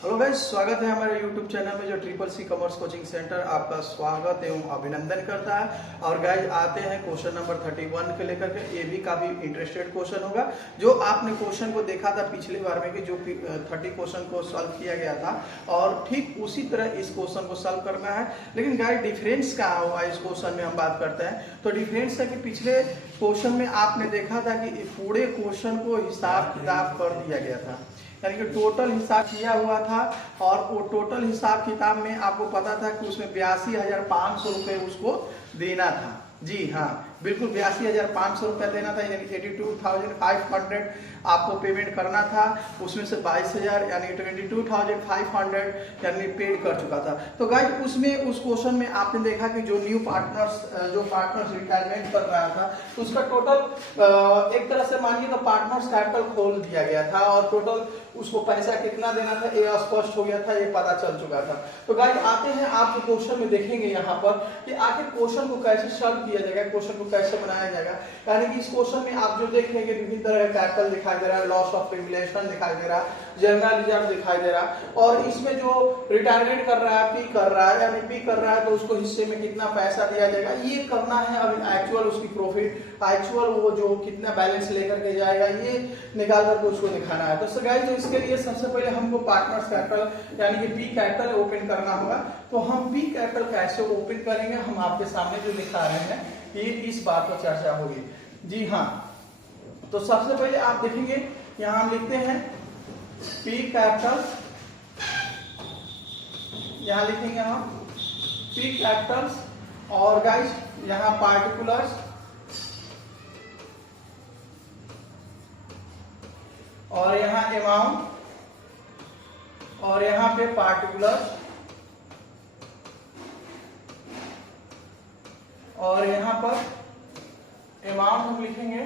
Hello guys, स्वागत है हमारे YouTube चैनल में जो triple C commerce coaching centre आपका स्वागत एवं अभिनंदन करता है। और गाइस आते हैं क्वेश्चन नंबर 31 के लेकर के। ये भी काफी इंटरेस्टेड क्वेश्चन होगा। जो आपने क्वेश्चन को देखा था पिछली बार में कि जो 30 क्वेश्चन को सॉल्व किया गया था और ठीक उसी तरह इस क्वेश्चन को सॉल्व करना है। लेकिन गाइस डिफरेंस क्या हुआ इस क्वेश्चन में हम बात करते हैं तो डिफरेंस है कि पिछले क्वेश्चन में आपने देखा था कि पूरे क्वेश्चन को हिसाब किताब कर दिया गया था, यानी कि टोटल हिसाब किया हुआ था। और वो टोटल हिसाब किताब में आपको पता था कि उसमें 82,500 रुपये उसको देना था। जी हाँ, बिल्कुल 82,500 रुपया देना था, यानी 82,500 आपको पेमेंट करना था। उसमें से 22,000 यानी 22,500 यानी पेड कर चुका था। तो गाइस उसमें उस क्वेश्चन में आपने देखा कि जो न्यू पार्टनर्स रिटायरमेंट कर रहा था तो उसका टोटल एक तरह से मानिए तो पार्टनर्स कैपिटल खोल दिया गया था और टोटल उसको पैसा कितना देना था ये स्पष्ट हो गया था, ये पता चल चुका था। तो गाइस आते हैं आप जो क्वेश्चन में देखेंगे यहाँ पर कि आखिर क्वेश्चन को कैसे सॉल्व किया जाएगा, क्वेश्चन को कैसे बनाया जाएगा। यानी कि इस क्वेश्चन में आप जो देखेंगे विभिन्न तरह का कैपिटल दिखाई दे रहा है, लॉस ऑफ रेगुलेशन दिखाई दे रहा है, जनरल रिजर्व दिखाई दे रहा है। और इसमें जो रिटायरमेंट कर रहा है, पी कर रहा है, यानी पी कर रहा है तो उसको हिस्से में कितना पैसा दिया जाएगा ये करना है। अब एक्चुअल उसकी प्रॉफिट, एक्चुअल वो जो कितना बैलेंस लेकर के जाएगा ये निकाल करके उसको दिखाना है। तो गाइस तो इसके लिए सबसे पहले हमको पार्टनर्स कैपिटल यानी कि पी कैपिटल ओपन करना होगा। तो हम पी कैपिटल कैसे ओपन करेंगे, हम आपके सामने जो दिखा रहे हैं ये इस बात पर चर्चा होगी। जी हाँ, तो सबसे पहले आप देखेंगे यहां हम लिखते हैं पी कैपिटल, यहां लिखेंगे हम पी कैपिटल्स और गाइस यहां पार्टिकुलर्स और यहां अमाउंट और यहां पे पार्टिकुलर्स और यहां पर अमाउंट हम लिखेंगे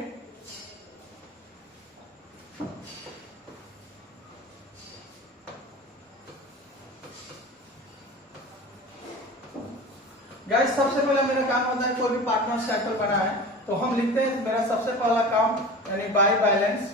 गाइस। सबसे पहले मेरा काम होता है कोई भी पार्टनर कैपिटल बना है तो हम लिखते हैं मेरा सबसे पहला काम यानी बाय बैलेंस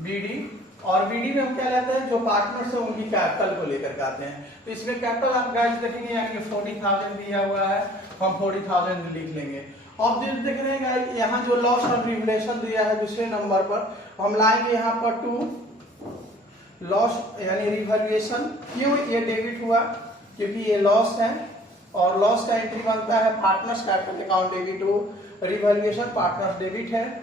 बीडी। और बीडी में हम क्या लेते हैं जो पार्टनर्स है उनकी कैपिटल को लेकर के आते हैं। तो इसमें कैपिटल आप गाइस देखेंगे यानी 40,000 दिया हुआ है, हम 40,000 लिख लेंगे। और देख रहे हैं गाइस यहाँ जो लॉस ऑफ रेगुलेशन दिया है दूसरे नंबर पर हम लाएंगे यहाँ पर 2 लॉस यानी रिवैल्यूएशन। क्यों ये डेबिट हुआ, क्योंकि ये लॉस है और लॉस का एंट्री बनता है पार्टनर्स कैपिटल अकाउंट डेबिट हो, रिवैल्यूएशन पार्टनर्स डेबिट है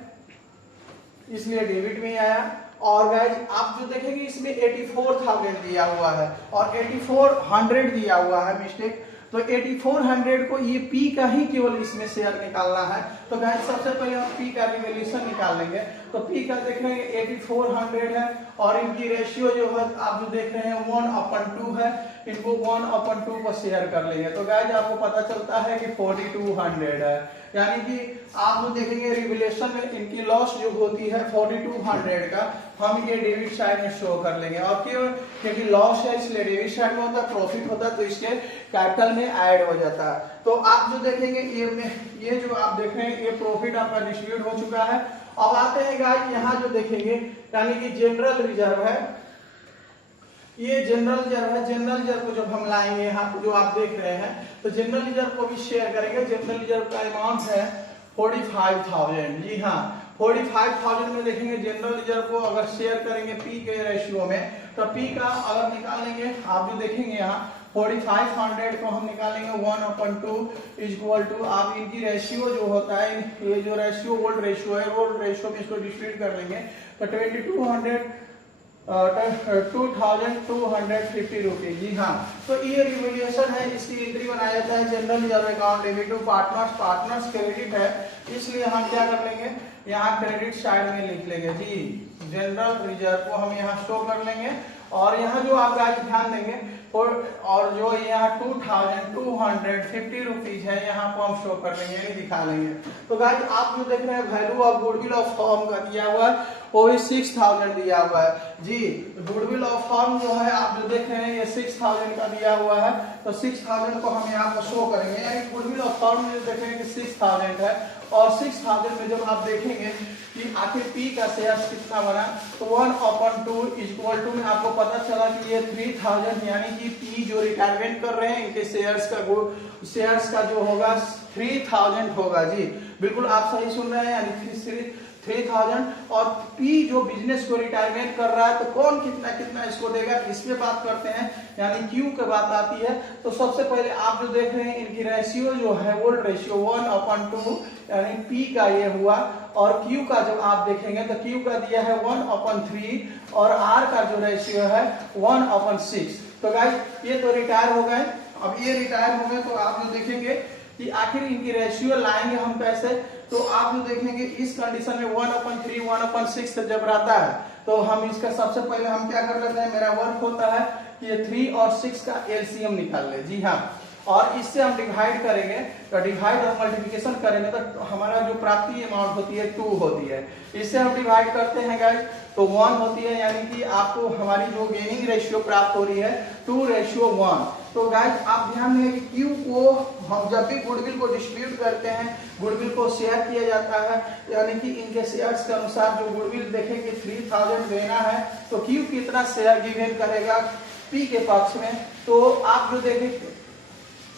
इसलिए डेबिट में आया। और गाइस आप जो देखेंगे इसमें 84,000 दिया हुआ है और 8400 दिया हुआ है, मिस्टेक। तो 8400 को ये पी का ही केवल इसमें शेयर निकालना है। तो गाइस सबसे पहले हम पी का रिवैल्यूएशन निकाल लेंगे। तो पी का देख रहे हैं 8400 है और इनकी रेशियो जो है आप जो देख रहे हैं 1/2 है, इनको 1/2 पर शेयर कर लेंगे। तो गाइस आपको पता चलता है कि 4200 है, यानी कि आप जो देखेंगे रिवैल्यूएशन में इनकी लॉस जो होती है 4200 का हम ये डेबिट साइड में शो कर लेंगे। और क्यों, क्योंकि लॉस है इसलिए डेबिट साइड में होता है, प्रॉफिट होता है तो इसके कैपिटल में ऐड हो जाता है। तो आप जो देखेंगे ये जो आप देख रहे हैं ये प्रॉफिट आपका डिस्ट्रीब्यूट हो चुका है। अब आते हैं गाइस यहाँ जो देखेंगे यानी कि जनरल रिजर्व है, ये जनरल रिजर्व है। जनरल रिजर्व को जब हम लाएंगे यहाँ जो आप देख रहे हैं तो जनरल रिजर्व को भी शेयर करेंगे। जनरल रिजर्व का अमाउंट है 45,000। जी हाँ, 45,000 में देखेंगे जनरल रिजर्व को अगर शेयर करेंगे पी के रेशियो में तो पी का अगर निकालेंगे आप जो देखेंगे यहाँ 4500 को हम निकालेंगे 1/2 इक्वल टू आप इनकी रेशियो जो होता है ये जो रेशियो ओल्ड रेशियो है ओल्ड रेशियो में इसको डिस्ट्रीब्यूट कर लेंगे तो 2,250 रुपीज। जी हाँ, तो ये रिवैल्यूएशन है, इसकी एंट्री बनाया जाता है general reserve account debit to partners credit है इसलिए हम क्या कर लेंगे यहाँ क्रेडिट साइड में लिख लेंगे। जी जनरल रिजर्व को हम यहाँ शो कर लेंगे और यहाँ जो आप गाइस ध्यान देंगे और जो यहाँ 2,250 रुपीज है यहाँ को हम शो कर लेंगे यानी दिखा लेंगे। तो गाइस आप जो देख रहे हैं value of goodwill of firm का दिया हुआ है वो 6,000 दिया हुआ है। जी गुडविल ऑफ फर्म जो है आप जो देख रहे हैं ये 6,000 का दिया हुआ है तो 6,000 को हम यहाँ पर शो करेंगे यानी गुडविल ऑफ फर्म जो देख रहे हैं कि 6,000 है और 6,000 में जब आप देखेंगे कि आखिर P का शेयर्स कितना बना, तो 1/2 इक्वल टू में आपको पता चला कि ये 3000 यानी कि P जो रिटायरमेंट कर रहे हैं इनके शेयर्स का जो होगा 3000 होगा। जी बिल्कुल आप सही सुन रहे हैं, यानी 3000। और P जो बिजनेस को रिटायरमेंट कर रहा है तो कौन कितना कितना इसको देगा, इसमें बात करते हैं, यानी Q की बात आती है। तो सबसे पहले आप जो देख रहे हैं इनकी रेशियो जो है वोल्ट रेशियो 1/2 यानी P का ये हुआ, और Q का जब आप देखेंगे तो Q का दिया है 1/3 और R का जो रेशियो है 1/6। तो गाइस ये तो रिटायर हो गए। अब ये रिटायर हो गए तो आप जो देखेंगे कि आखिर इनकी रेशियो लाएंगे हम कैसे, तो आप जो देखेंगे इस कंडीशन में 1/3 1/6 जब रहता है तो हम इसका सबसे पहले हम क्या कर लेते हैं, मेरा वर्क होता है कि ये 3 और 6 का एलसीएम निकाल ले। जी हाँ, और इससे हम डिवाइड करेंगे, तो डिवाइड और मल्टीप्लिकेशन करेंगे तो हमारा जो प्राप्ति अमाउंट होती है 2 होती है। इससे हम डिवाइड करते हैं गाइस तो 1 होती है, यानी कि आपको हमारी जो गेनिंग रेशियो प्राप्त हो रही है 2:1। तो गाइस आप ध्यान दें कि Q को हम जब भी गुडविल को डिस्ट्रीब्यूट करते हैं, गुडविल को शेयर किया जाता है, यानी कि इनके शेयर्स के अनुसार जो गुडविल देखेंगे 3000 देना है तो Q कितना शेयर गिवन करेगा P के पक्ष में। तो आप जो देखेंगे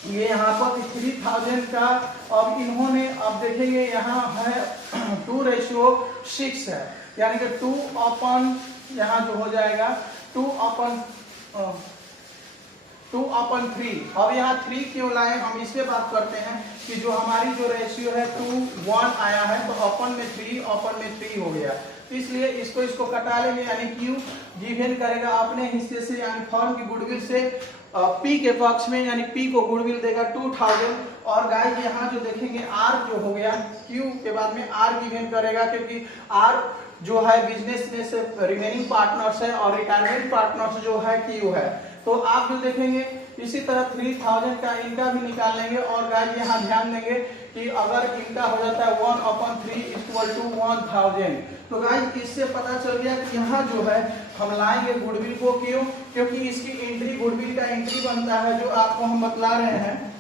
ये यहाँ पर 3000 का, अब इन्होंने अब देखेंगे यहाँ है 2:6 है, यानी कि 2/, यहाँ जो हो जाएगा 2/3। अब यहाँ 3 क्यों लाए, हम इसमें बात करते हैं कि जो हमारी जो रेशियो है 2:1 आया है तो अपन में 3 हो गया, इसलिए इसको कटा लेंगे, यानी Q गिवन करेगा अपने हिस्से से, यानी फर्म की गुडविल से P के पक्ष में, यानी P को गुडविल देगा 2000। और गाइस यहाँ जो देखेंगे R जो हो गया, Q के बाद में R गिवन करेगा, क्योंकि R जो है बिजनेस में से रिमेनिंग पार्टनर्स है और रिटायरमेंट पार्टनर्स जो है Q है। तो आप जो देखेंगे इसी तरह 3000 का इनका भी निकाल लेंगे। और गाइस यहाँ ध्यान देंगे कि अगर इनका हो जाता है 1/3 इक्वल टू 1000, तो गाइस इससे पता चल गया कि यहाँ जो है हम लाएंगे गुडविल को, क्यों, क्योंकि इसकी एंट्री गुडविल का एंट्री बनता है, जो आपको हम बतला रहे हैं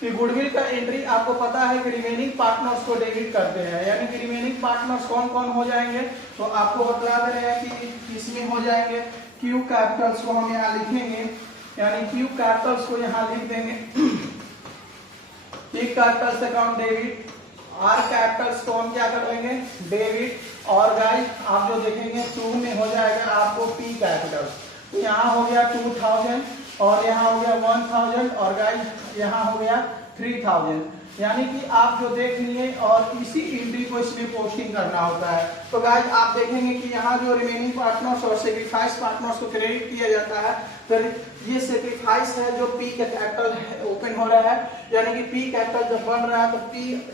कि गुडविल का एंट्री आपको पता है कि रिमेनिंग पार्टनर्स को डेबिट करते हैं, यानी कि रिमेनिंग पार्टनर्स कौन कौन हो जाएंगे, तो आपको बतला दे रहे हैं कि इसमें हो जाएंगे Q कैपिटल्स को हम यहाँ लिखेंगे, यानी Q कैपिटल्स को यहाँ लिख देंगे, P Capitals account debit, R Capitals को हम क्या कर लेंगे डेबिट, और गाइस आप जो देखेंगे 2 में हो जाएगा आपको P कैपिटल, तो यहाँ हो गया 2000 और यहाँ हो गया 1000 और गाइस यहाँ हो गया 3000, यानी कि आप जो देख लिए और इसी एंट्री को इसमें पोस्टिंग करना होता है। तो गाइस आप देखेंगे कि यहाँ जो रिमेनिंग पार्टनर्स और सेक्रीफाइस पार्टनर्स को क्रेडिट किया जाता है, फिर ये सेक्रीफाइस है जो P का कैपिटल ओपन हो रहा है, यानी कि P कैपिटल जब बन रहा है तो P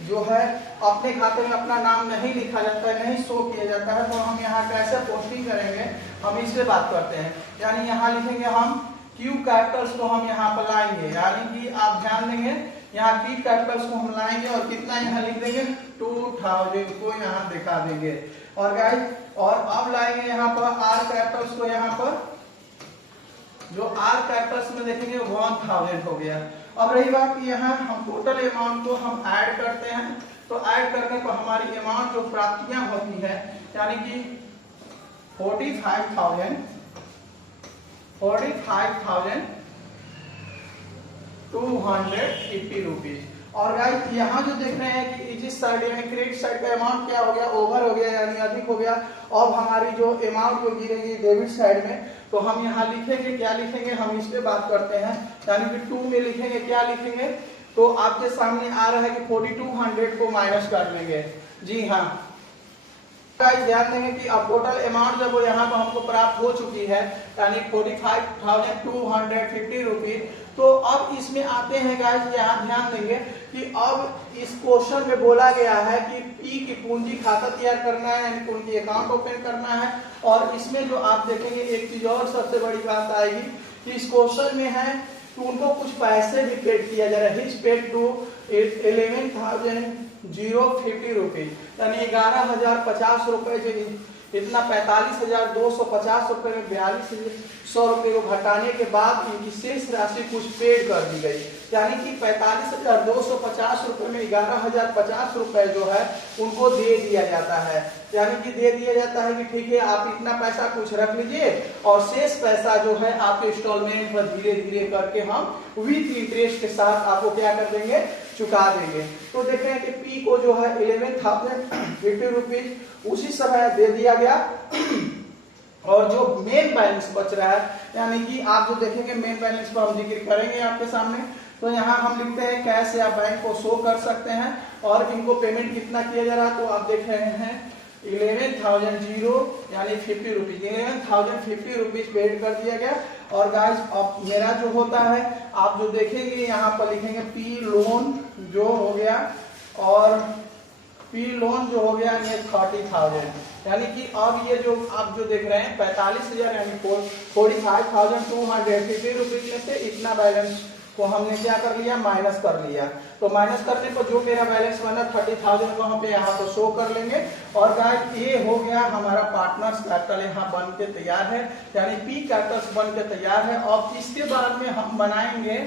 जो है अपने खाते में अपना नाम नहीं लिखा जाता है, नहीं शो किया जाता है, तो हम यहाँ कैसे पोस्टिंग करेंगे हम इससे बात करते हैं, यानी यहाँ लिखेंगे हम Q कैपिटल्स को हम यहाँ पर लाएंगे, यानी कि आप ध्यान देंगे यहाँ P कैपिटल्स को हम लाएंगे और कितना यहाँ लिख देंगे 2000 को यहाँ दिखा देंगे। और गाइस और अब लाएंगे यहाँ पर R कैपिटल्स को, यहाँ पर जो R कैपिटल्स में देखेंगे 1000 हो गया। अब रही बात कि यहाँ हम टोटल अमाउंट को हम ऐड करते हैं, तो ऐड करने पर हमारी अमाउंट जो प्राप्तियां होती है, यानी कि 45,250 रुपीज। और गाइस यहाँ जो देख रहे हैं कि जिस साइड यानी क्रेडिट साइड का अमाउंट क्या हो गया, ओवर हो गया, यानी अधिक हो गया। अब हमारी जो अमाउंट को गिरेगी डेबिट साइड में, तो हम यहाँ लिखेंगे, क्या लिखेंगे हम इस पे बात करते हैं, यानी कि 2 में लिखेंगे, क्या लिखेंगे, तो आपके सामने आ रहा है कि 4200 को माइनस कर लेंगे। जी हाँ गाइस ध्यान देंगे कि अब टोटल अमाउंट जब यहाँ पर हमको प्राप्त हो चुकी है, यानी 45,250 रुपीज। तो अब इसमें आते हैं गाइस, यहाँ ध्यान देंगे कि अब इस क्वेश्चन में बोला गया है कि P की पूंजी खाता तैयार करना है, यानी पूंजी अकाउंट ओपन करना है। और इसमें जो आप देखेंगे एक चीज और सबसे बड़ी बात आएगी कि इस क्वेश्चन में है तो उनको कुछ पैसे भी पेड किया जा रहा है, हिज पेड टू 11,050 रुपीज, यानी 11,050 रुपए जो इतना 45,250 रुपए में 42,100 रुपए को घटाने के बाद इनकी शेष राशि कुछ पेड कर दी गई, यानी कि 45,250 रुपए में 11,050 रुपए जो है उनको दे दिया जाता है। यानी कि दे दिया जाता है कि ठीक है आप इतना पैसा कुछ रख लीजिए और शेष पैसा जो है आपके इंस्टॉलमेंट पर धीरे धीरे करके हम विथ इंटरेस्ट के साथ आपको क्या कर देंगे, चुका देंगे। तो देख रहे हैं कि पी को जो है 11,050 रुपीज उसी समय दे दिया गया और जो मेन बैलेंस बच रहा है, यानी कि आप जो देखेंगे मेन बैलेंस पर हम जिक्र करेंगे आपके सामने, तो यहाँ हम लिखते हैं कैश या बैंक को शो कर सकते हैं और इनको पेमेंट कितना किया जा रहा है, तो आप देख रहे हैं 11,000 यानी 50 रुपीज, 11,050 रुपीज पेड कर दिया गया। और गाइस अब मेरा जो होता है आप जो देखेंगे यहाँ पर लिखेंगे पी लोन जो हो गया और पी लोन जो हो गया ये 30,000, यानी कि अब ये जो आप जो देख रहे हैं 45,000 यानी 45,250 रुपीज में से इतना बैलेंस को हमने क्या कर लिया, माइनस कर लिया। तो माइनस करने पर जो मेरा बैलेंस बना 30,000 को हम पे यहाँ पर शो कर लेंगे। और गाइस ये हो गया हमारा पार्टनर्स कैपिटल यहाँ बन के तैयार है, यानी पी कैपिटल्स बन के तैयार है। अब इसके बाद में हम बनाएंगे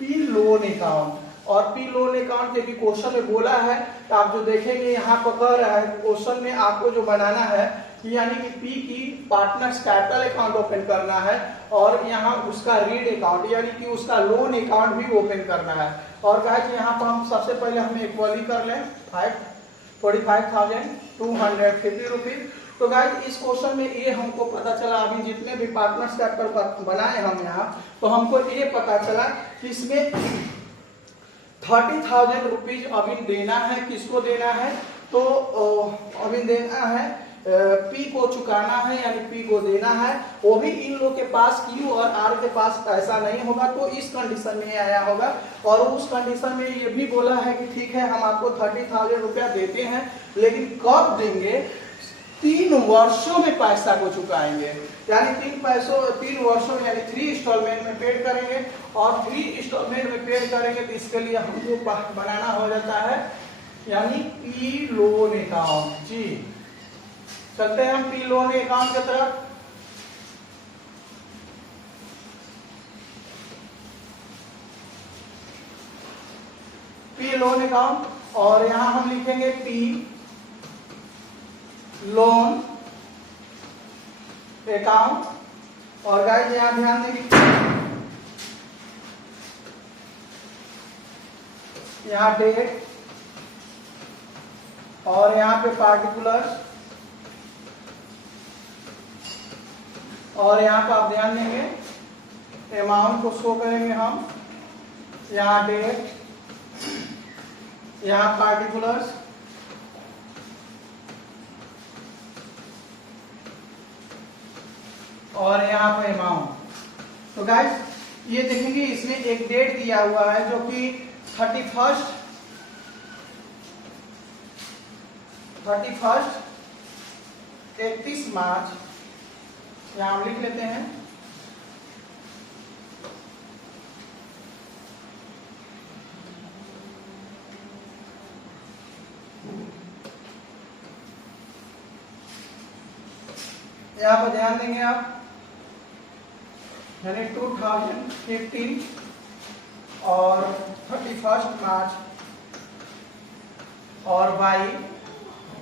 पी लोन अकाउंट, और पी लोन अकाउंट के भी क्वेश्चन में बोला है तो आप जो देखेंगे यहाँ पर कह रहा है क्वेश्चन में आपको जो बनाना है यानी कि पी की पार्टनर्स कैपिटल अकाउंट ओपन करना है और यहाँ उसका रीड अकाउंट यानी कि उसका लोन अकाउंट भी ओपन करना है। और गाइस यहाँ पर हम सबसे पहले हम इक्वली कर लें 45,250 रुपीज। तो गाइस इस क्वेश्चन में ये हमको पता चला, अभी जितने भी पार्टनर्स कैपिटल बनाए हम यहाँ, तो हमको ये पता चला कि इसमें 30,000 रुपीज अभी देना है। किसको देना है, तो अभी देना है पी को चुकाना है, यानी पी को देना है। वो भी इन लोग के पास क्यू और आर के पास पैसा नहीं होगा, तो इस कंडीशन में आया होगा। और उस कंडीशन में ये भी बोला है कि ठीक है हम आपको 30,000 रुपया देते हैं, लेकिन कब देंगे, 3 वर्षों में पैसा को चुकाएंगे, यानी 3 वर्षों में यानी 3 इंस्टॉलमेंट में पेड करेंगे। और 3 इंस्टॉलमेंट में पेड करेंगे तो इसके लिए हमको बनाना हो जाता है यानी पी लोन अकाउंट। जी चलते हैं हम पी लोन अकाउंट की तरफ। पी लोन अकाउंट, और यहां हम लिखेंगे पी लोन अकाउंट। और गाइस यहां ध्यान देंगे यहां डेट और यहां पे पार्टिकुलर, और यहाँ पर आप ध्यान देंगे अमाउंट को शो करेंगे हम, यहाँ डेट, यहाँ पार्टिकुलर्स, और यहाँ पर अमाउंट। तो गाइस ये देखेंगे इसमें एक डेट दिया हुआ है जो कि 31 31 मार्च, यहां हम लिख लेते हैं। यहां पर ध्यान देंगे आप यानी 2015 और 31 मार्च, और बाई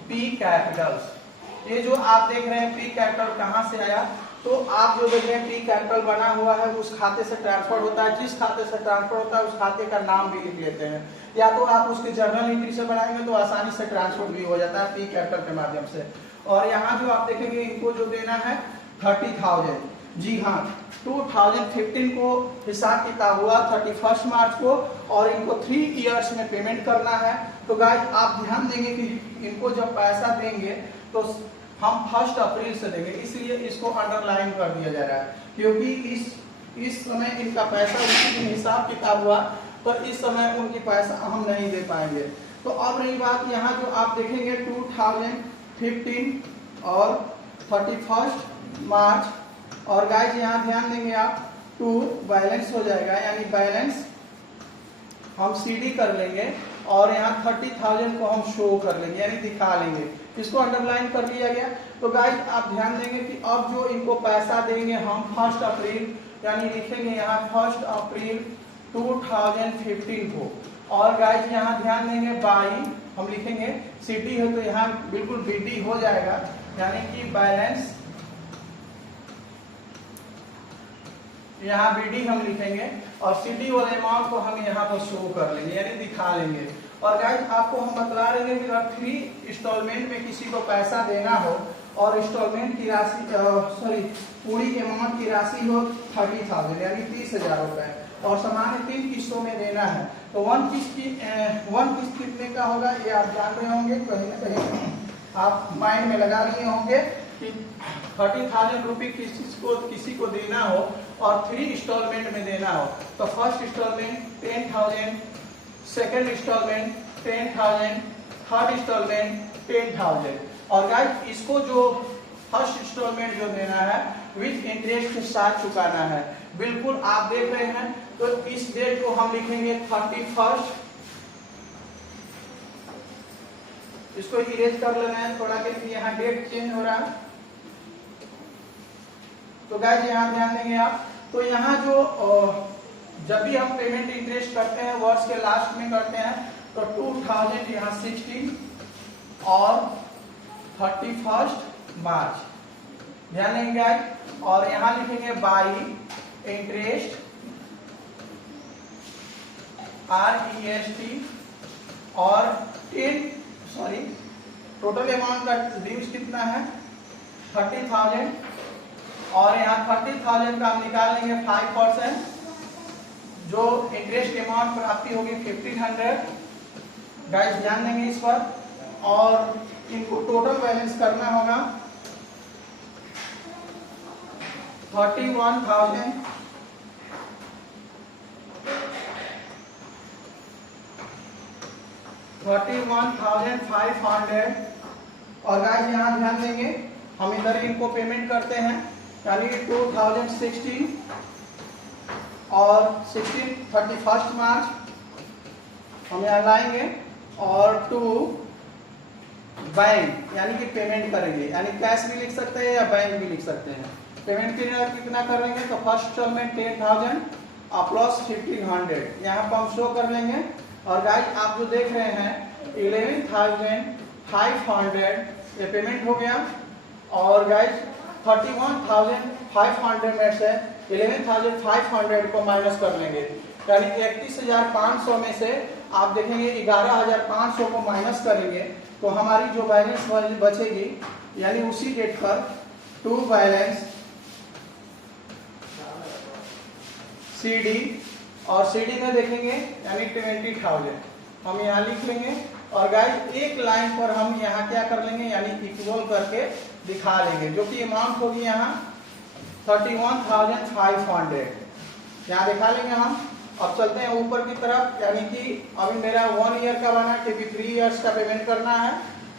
पी कैपिटल्स। ये जो आप देख रहे हैं पी कैपिटल कहां से आया, तो आप जो देख रहे हैं पी कैपिटल बना हुआ है उस खाते से ट्रांसफर होता है। जिस खाते से ट्रांसफर होता है उस खाते का नाम भी लिख लेते हैं, या तो आप उसके जर्नल एंट्री से बनाएंगे तो आसानी से ट्रांसफर भी हो जाता है पी कैपिटल के माध्यम से। और यहाँ जो आप देखेंगे इनको जो देना है 30,000, जी हाँ 2015 को हिसाब किताब हुआ 31 मार्च को, और इनको 3 इयर्स में पेमेंट करना है। तो गाइस आप ध्यान देंगे कि इनको जब पैसा देंगे तो हम 1 अप्रैल से देंगे, इसलिए इसको अंडरलाइन कर दिया जा रहा है, क्योंकि इस समय इनका पैसा उसी दिन हिसाब किताब हुआ, तो इस समय उनकी पैसा हम नहीं दे पाएंगे। तो अब रही बात, यहाँ जो आप देखेंगे 2015 और 31 मार्च, और गाइस यहाँ ध्यान देंगे आप 2 बैलेंस हो जाएगा, यानी बैलेंस हम सीडी कर लेंगे और यहाँ 30,000 को हम शो कर लेंगे यानी दिखा लेंगे। इसको अंडरलाइन कर लिया गया। तो गाइस आप ध्यान देंगे कि अब जो इनको पैसा देंगे हम 1 अप्रैल, यानी लिखेंगे यहाँ 1 अप्रैल 2015 को। और गाइस यहाँ ध्यान देंगे बाई हम लिखेंगे, सीडी है तो यहाँ बिल्कुल बीडी हो जाएगा, यानी कि बैलेंस, यहाँ बीडी हम लिखेंगे और सीडी वाले अमाउंट को हम यहाँ पर शो कर लेंगे, यानी दिखा लेंगे। और गाइस आपको हम बता रहे हैं कि अगर 3 इंस्टॉलमेंट में किसी को पैसा देना हो और इंस्टॉलमेंट की राशि पूरी अमाउंट की राशि हो 30,000 यानी 30,000 रुपए और सामान्य 3 किस्तों में देना है, तो 1 किस्त कितने का होगा ये आप जान रहे होंगे, कहीं ना कहीं आप माइंड में लगा लिए होंगे कि 30,000 रुपये किसी को देना हो और 3 इंस्टॉलमेंट में देना हो, तो first instalment 10,000, second instalment 10,000, third instalment 10,000। और गाइस इसको जो फर्स्ट इंस्टॉलमेंट जो देना है विद इंटरेस्ट के साथ चुकाना है। बिल्कुल आप देख रहे हैं, तो इस डेट को हम लिखेंगे 31, इसको इरेज कर लेना है थोड़ा, क्योंकि यहाँ डेट चेंज हो रहा है। तो गाइस यहाँ ध्यान देंगे आप, तो यहाँ जो जब भी हम पेमेंट इंटरेस्ट करते हैं वर्ष के लास्ट में करते हैं, तो 2000 यहाँ 16 और 31 मार्च ध्यान देंगे गाइस। और यहाँ लिखेंगे बाई इंटरेस्ट REST और टोटल अमाउंट का ड्यूज कितना है 30,000 और यहाँ 30,000 का हम निकाल लेंगे 5%, जो इंटरेस्ट अमाउंट प्राप्ति होगी 1,500। गाइस ध्यान देंगे इस पर, और इनको टोटल बैलेंस करना होगा 31,000 31,500। और गाइस यहाँ ध्यान देंगे हम इधर इनको पेमेंट करते हैं, यानी 2016 और 31 मार्च हम यहाँ लाएंगे और टू बैंक यानी कि पेमेंट करेंगे, यानी कैश भी लिख सकते हैं या बैंक भी लिख सकते हैं। पेमेंट कितना करेंगे, तो फर्स्ट इंस्टॉलमेंट 10,000 और प्लस 1,500 यहाँ पर हम शो कर लेंगे। और गाइस आप जो देख रहे हैं 11,500 ये पेमेंट हो गया। और गाइस 31,500 में से 11,500 को माइनस कर लेंगे, यानी 31,500 में से आप देखेंगे 11,500 को माइनस करेंगे तो हमारी जो बैलेंस बचेगी, यानी उसी डेट पर टू बैलेंस CD और CD में देखेंगे यानी 20,000 हम यहाँ लिख लेंगे। और गाइस एक लाइन पर हम यहाँ क्या कर लेंगे, यानी इक्वल करके दिखा लेंगे, जो कि अमाउंट होगी यहाँ 31,500 यहाँ दिखा लेंगे हम। अब चलते हैं ऊपर की तरफ, यानी कि अभी मेरा 1 ईयर का बना, क्योंकि 3 इयर्स का पेमेंट करना है।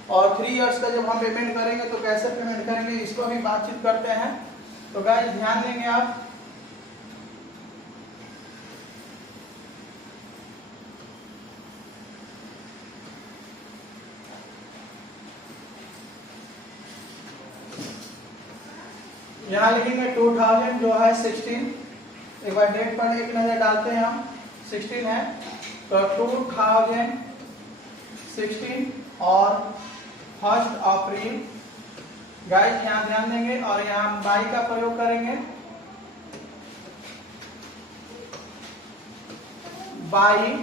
और 3 इयर्स का जब हम पेमेंट करेंगे तो कैसे पेमेंट करेंगे इसको भी बातचीत करते हैं। तो गाइस ध्यान देंगे आप, यहाँ लिखेंगे 2000 जो है 16, एक बार डेट पर एक नजर डालते हैं हम, 16 है तो 2016 और 1 अप्रैल। गाइस यहाँ ध्यान देंगे और यहाँ बाई का प्रयोग करेंगे, बाई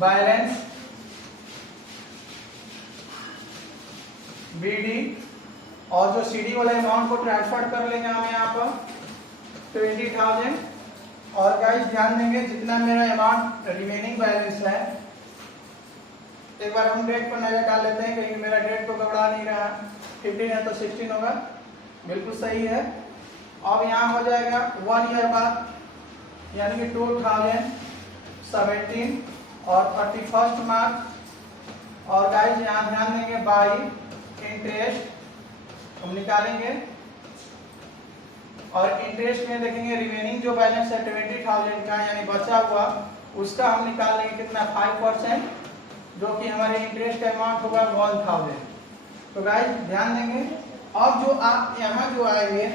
बैलेंस BD और जो CD वाले अमाउंट को ट्रांसफर कर लेंगे हम यहाँ पर 20,000। और गाइस ध्यान देंगे जितना मेरा अमाउंट रिमेनिंग बैलेंस है, एक बार हम डेट पर नजर डाल लेते हैं, कहीं मेरा डेट तो गड़बड़ा नहीं रहा, 15 है तो 16 होगा, बिल्कुल सही है। अब यहाँ हो जाएगा 1 ईयर बाद, यानी कि 2017 और 31 मार्च। और गाइस यहाँ ध्यान देंगे बाई इंटरेस्ट हम निकालेंगे और इंटरेस्ट में देखेंगे रिमेनिंग जो बैलेंस है 20,000 का, यानी बचा हुआ उसका हम निकाल लेंगे कितना 5%। जो कि हमारे इंटरेस्ट अमाउंट होगा 1000। तो गाइस ध्यान देंगे। अब जो आप यहाँ जो आएंगे,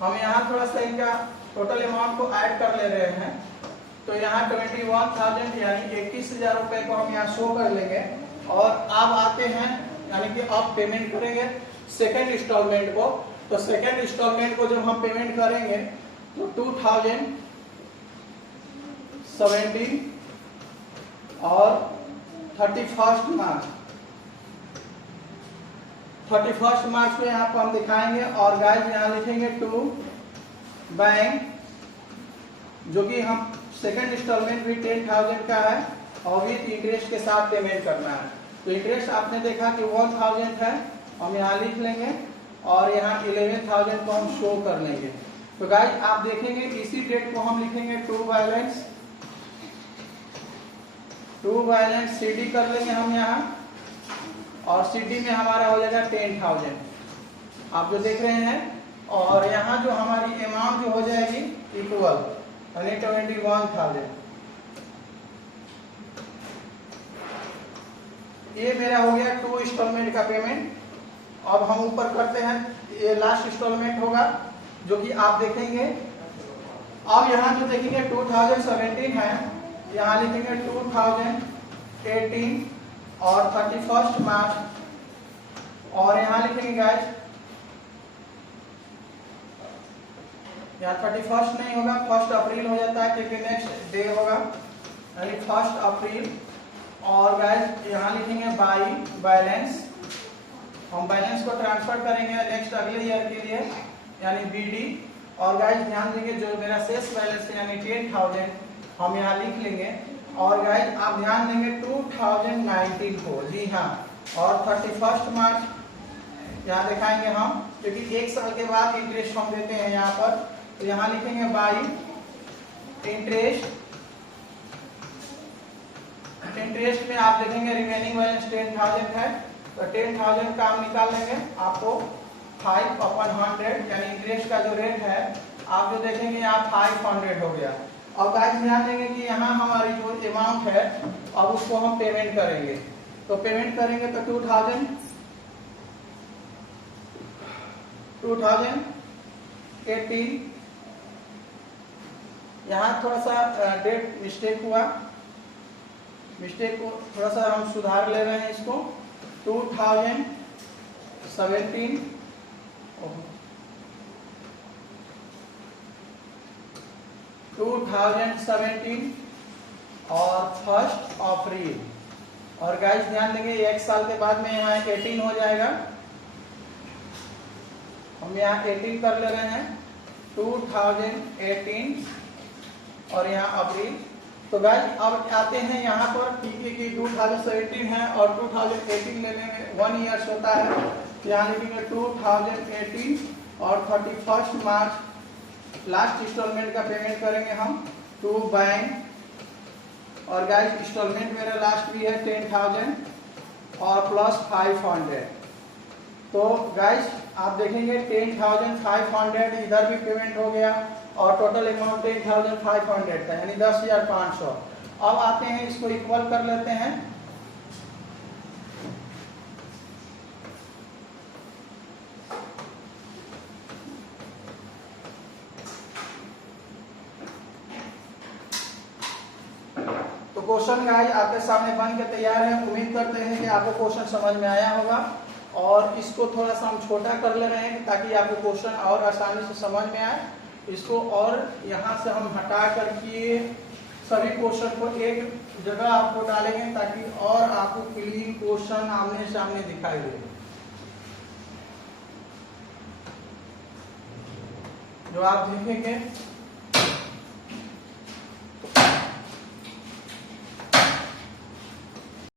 हम यहाँ थोड़ा सा इनका टोटल अमाउंट को ऐड कर ले रहे हैं। तो यहाँ 21,000 यानी 21,000 रुपए को हम यहाँ शो कर लेंगे। और अब आते हैं यानी कि अब पेमेंट करेंगे सेकेंड इंस्टॉलमेंट को। तो सेकेंड इंस्टॉलमेंट को जब हम पेमेंट करेंगे तो 2017 और 31 मार्च को यहाँ पर हम दिखाएंगे। और गाइस यहाँ लिखेंगे टू बैंक, जो कि हम सेकंड इंस्टॉलमेंट भी 10,000 का है और विथ इंटरेस्ट के साथ पेमेंट करना है। तो इंटरेस्ट आपने देखा कि 1000 है, हम यहाँ लिख लेंगे और यहाँ 11,000 को हम शो कर लेंगे। तो गाइस आप देखेंगे इसी डेट को हम लिखेंगे टू बैलेंस सीडी कर लेंगे हम यहाँ, और सीडी में हमारा हो जाएगा 10,000 आप जो देख रहे हैं। और यहाँ जो हमारी अमाउंट जो हो जाएगी इक्वल यानी 21,000। ये मेरा हो गया 2 इंस्टॉलमेंट का पेमेंट। अब हम ऊपर करते हैं, ये लास्ट इंस्टॉलमेंट होगा जो कि आप देखेंगे। अब यहाँ जो देखेंगे 2017 है, यहाँ लिखेंगे 2018 और 31 मार्च। और यहाँ लिखेंगे गाइस, यहाँ 31 नहीं होगा, 1 अप्रैल हो जाता है क्योंकि नेक्स्ट डे होगा यानी 1 अप्रैल। और गाइस यहाँ लिखेंगे बाई बैलेंस, हम बैलेंस को ट्रांसफर करेंगे नेक्स्ट अगले ईयर के लिए यानी बीडी। और गाइस ध्यान देंगे जो मेरा शेष बैलेंस है यानी 10,000 हम यहाँ लिख लेंगे। और गाइस आप ध्यान देंगे 2019 को, जी हाँ, और 31 मार्च यहाँ दिखाएंगे हम, क्योंकि 1 साल के बाद इंटरेस्ट हम देते हैं यहाँ पर। तो यहाँ लिखेंगे बाई इंटरेस्ट में आप देखेंगे रिमेनिंग बैलेंस 10,000 है, तो 10,000 का हम निकाल लेंगे आपको 5/100 यानी इंटरेस्ट का जो रेट है आप जो देखेंगे यहाँ 500 हो गया। अब गाइस ध्यान देंगे कि यहाँ हमारी जो अमाउंट है अब उसको हम पेमेंट करेंगे। तो पेमेंट करेंगे तो 2018 यहाँ थोड़ा सा डेट मिस्टेक हुआ, मिस्टेक को थोड़ा सा हम सुधार ले रहे हैं इसको। 2017 और 1 अप्रैल। और गाइस ध्यान देंगे 1 साल के बाद में यहाँ 18 हो जाएगा, हम यहाँ 18 कर ले रहे हैं 2018 और यहाँ अप्रैल। तो गाइस अब आते हैं यहाँ पर कि 2017 है और 2018 लेने में 1 ईयर होता है। यहाँ लिखेंगे 2018 और 31 मार्च लास्ट इंस्टॉलमेंट का पेमेंट करेंगे हम टू बैंक। और गाइस इंस्टॉलमेंट मेरा लास्ट भी है 10,000 और प्लस 500। तो गाइस आप देखेंगे 10,500 इधर भी पेमेंट हो गया और टोटल अमाउंट 10,500 था यानी 10,500। अब आते हैं इसको इक्वल कर लेते हैं। तो क्वेश्चन गाइस आपके सामने बन के तैयार है। उम्मीद करते हैं कि आपको क्वेश्चन समझ में आया होगा। और इसको थोड़ा सा हम छोटा कर ले रहे हैं ताकि आपको क्वेश्चन और आसानी से समझ में आए। इसको और यहाँ से हम हटा करके सभी क्वेश्चन को एक जगह आपको डालेंगे ताकि और आपको क्लीन क्वेश्चन आमने सामने दिखाई दे। जो आप देखेंगे